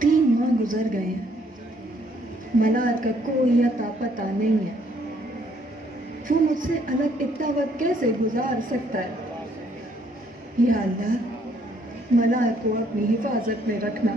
3 माह गुजर गए हैं, मलार का कोई अता पता नहीं है। वो मुझसे अलग इतना वक्त कैसे गुजार सकता है? या अल्लाह, मलार को अपनी हिफाजत में रखना।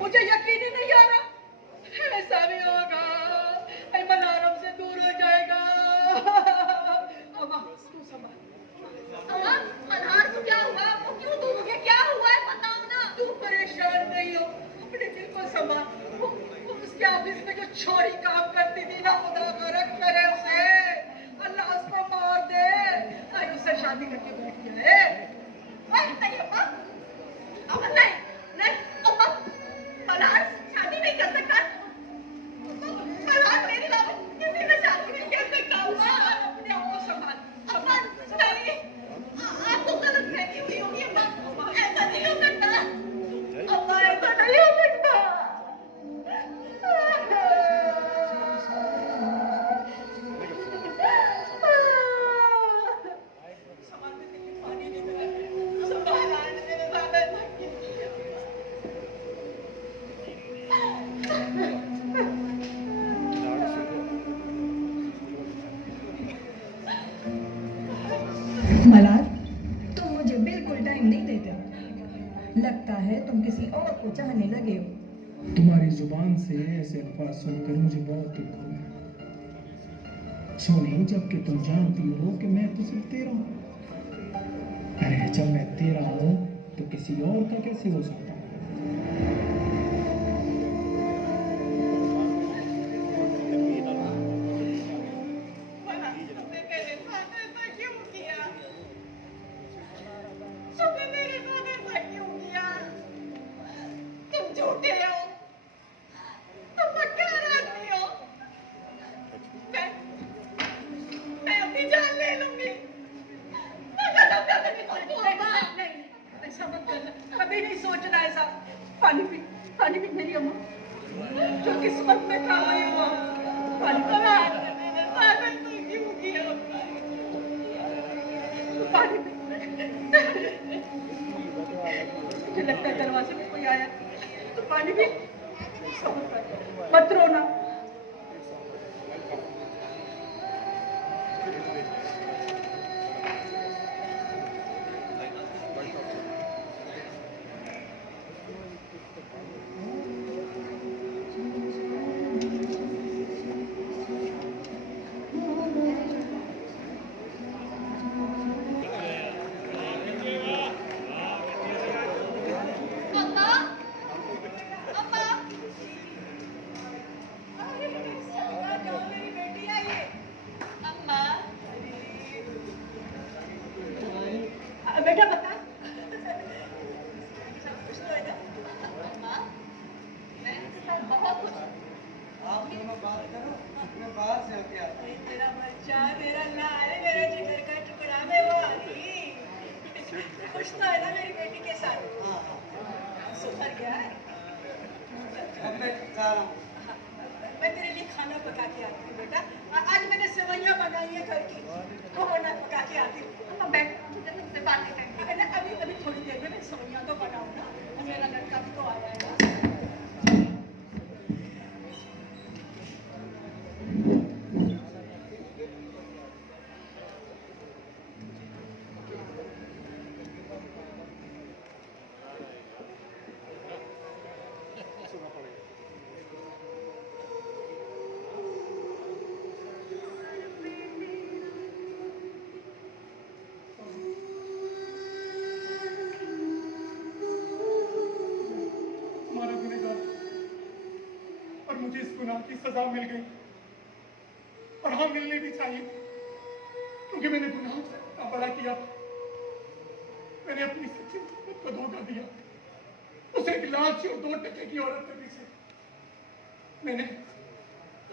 मुझे यकीन ही नहीं आ रहा, ऐसा भी होगा, ऐमन आराम से दूर हो जाएगा। अम्मा तू संभाल। अम्मा अनहार को क्या हुआ? वो क्यों दूर हो गया? क्या हुआ है बताओ ना। तू परेशान नहीं हो, अपने दिल को संभाल। वो उसके ऑफिस में जो छोरी काम करती थी ना, खुदा गरक करे उसे, अल्लाह उसको मार दे। आई उससे शादी करके बैठ गया है। नहीं अम्मा, अम्मा नहीं नहीं अम्मा, मलार शादी नहीं कर सकता। मलार मेरी लाभ किसी से शादी नहीं कर सकता। अम्मा अपने आप को संभाल। अम्मा नहीं, आपको गलत फहमी हुई होगी अम्मा, ऐसा नहीं हो सकता। अम्मा ऐसा नहीं हो सकता। मलार, तुम मुझे बिल्कुल टाइम नहीं देते। लगता है तुम किसी और को चाहने लगे हो। तुम्हारी जुबान से ऐसे अल्फाज सुनकर मुझे बहुत दुख हुआ। सोनी, जबकि तुम जानती हो कि मैं तो सिर्फ तेरा हूँ। अरे जब मैं तेरा हूँ तो किसी और का कैसे हो सकता हूँ? पानी भी मेरी अम्मा, जो किस्मत में था वही हुआ। पानी पानी मुझे लगता है दरवाजे में कोई आया, तो पानी भी मत रोना। बेटा बता, बहुत खुश हूँ। आप दोनों बात करो, मैं बाहर से होके आता हूँ। मेरा बच्चा, मेरा लाल, मेरे जिगर का टुकड़ा, मैं वाली खुश तो है ना मेरी बेटी के साथ? सुधर गया है? अब मैं जा रहा हूँ। मैं तेरे लिए खाना पका के आती हूँ बेटा। आज मैंने सेवइयाँ बनाई है घर की, वो बना पका के आती हूँ। अम्मा बैठ, मुझे तुमसे बातें करनी है ना। अभी अभी थोड़ी देर में मैं सेवइयाँ तो बनाऊँ ना, और मेरा लड़का भी तो आया है ना। तुम्हारा गुनहगार, और मुझे इस गुनाह की सजा मिल गई, और हाँ मिलनी भी चाहिए, क्योंकि मैंने गुनाह से इतना बड़ा किया। मैंने अपनी सच्ची मोहब्बत को धोखा दिया, उसे एक लालची और 2 टके की औरत के पीछे। मैंने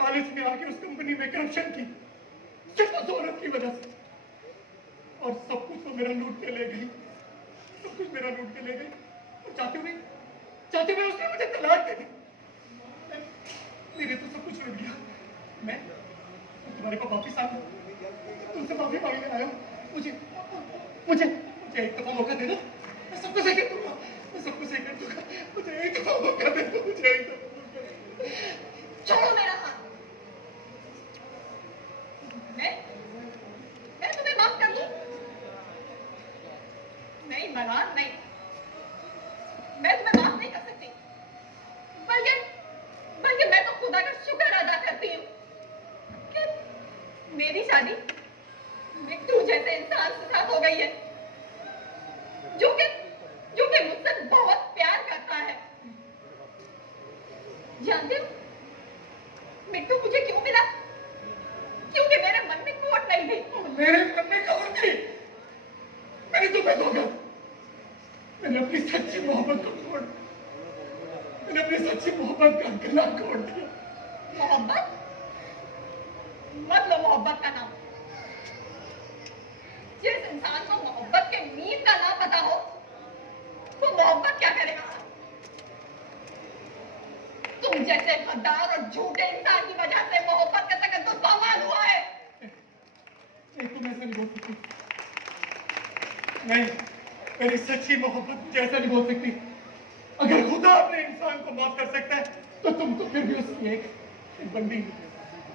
लालच में आके उस कंपनी में करप्शन की, सिर्फ उस औरत की वजह से, और सब कुछ वो मेरा लूट के ले गई, सब कुछ मेरा लूट के ले गई। और चाहते हुए उसने मुझे तलाक दे दी। मेरे तो सब कुछ लुट गया। मैं तुम्हारे पास वापिस आ गया, तुमसे माफी मांगने आया हूँ। मुझे मुझे मुझे एक दफा मौका दे दो, मैं सब कुछ सही कर दूंगा, मैं सब कुछ सही कर दूंगा। मुझे एक दफा मौका दे दो, मुझे एक दफा मौका दे दो। छोड़ो मेरा हाथ। मैं तुम्हें माफ कर दूं? नहीं मलान, नहीं, मैं तुम्हें माफ नहीं कर सकती। बल्कि मैं तो खुदा का शुक्र अदा करती हूँ कि मेरी शादी मिट्टू जैसे इंसान के साथ हो गई है, जो कि मुझसे बहुत प्यार करता है। जानते हो मिट्टू मुझे क्यों मिला? क्योंकि मेरे मन में खोट नहीं थी। मेरे मन में खोट थी, मैंने तुम्हें धोखा, मैंने अपनी सच्ची मोहब्बत को खोट, मैंने अपनी सच्ची मोहब्बत का गला खोल दिया। मोहब्बत? मत लो मोहब्बत का नाम। जिस इंसान को मोहब्बत के मीन का ना पता हो, वो मोहब्बत क्या करेगा? तुम जैसे गद्दार और झूठे इंसान की वजह से मोहब्बत का तकद्दुस पामाल हुआ है। तुम ऐसा नहीं बोल सकती। नहीं, मेरी सच्ची मोहब्बत मुझे ऐसा नहीं बोल सकती। अगर खुदा अपने इंसान को माफ कर सकता है, तो तुम तो फिर भी उसकी एक बंदी हो,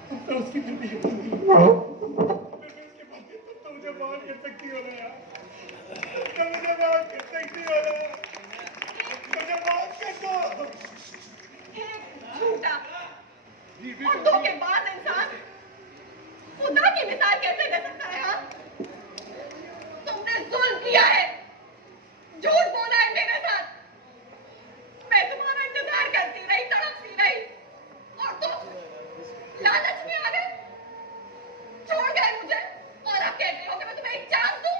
तुम तो उसकी फिर भी एक बंदी हो। फिर भी उसके बंदी, तुम तो मुझे माफ कर सकती हो ना यार, तुम तो मुझे माफ कर सकती हो ना, मुझे माफ कर दो। एक झूठा और धोखेबाज इंसान खुदा की मिसाल कैसे दे सकता है? हाँ, तुमने जुल्म किया है, झूठ बोला है मेरे साथ। मैं तुम्हारा इंतजार करती रही, तड़पती रही, और तुम लालच में आ गए, छोड़ गए मुझे, और अब कहते हो कि मैं तुम्हें एक चांस दूं?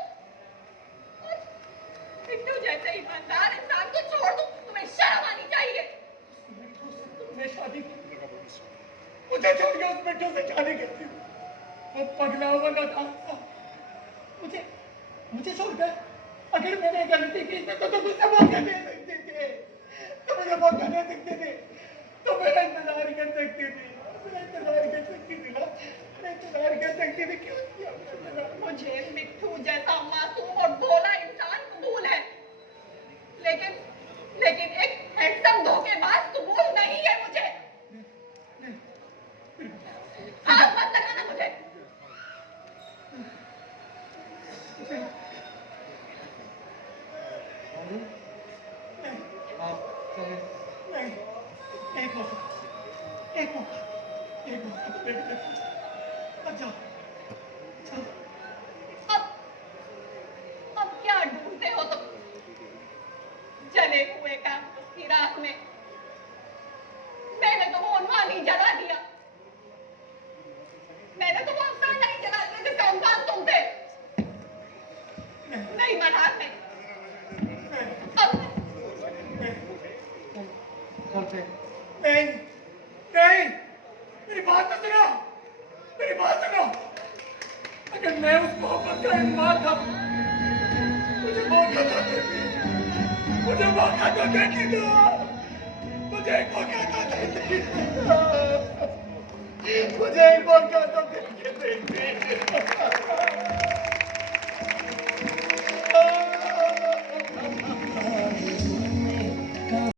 मिट्टू जैसे ईमानदार इंसान को छोड़ दूं? तुम्हें शर्म आनी चाहिए। तुमने शादी की, मुझे छोड़ के उस मिट्टू से शादी करती हूँ। वो पगला हुआ ना था, मुझे छोड़ कर अगर मैंने गलती की तो मुझे मौका दे सकते थे, तो मुझे मौका दे सकते थे, तो मेरा इंतजार कर सकती थी, मैं इंतजार कर सकती थी ना, मैं इंतजार कर सकती थी। क्यों किया मुझे मिट्टू जैसा मासूम और भोला इंसान कबूल है, लेकिन एक हैंडसम धोखेबाज कबूल नहीं है मुझे। हाथ मत लगाना मुझे। अब क्या ढूंढते हो तुम? जले हुए कैंपस की रात में मैंने तो वो उन्वान ही जला दिया, मैंने तो वो अफसर नहीं जला दिया जिसका उन्वान तुम थे। नहीं मल्हार, नहीं, अब नहीं, मेरी बात तो सुनो, मेरी बात सुनो। अगर मैं उस मोहब्बत का इंसान था, मुझे मौका तो देती दो, मुझे एक मौका तो देती, मुझे एक मौका तो दे के देखती।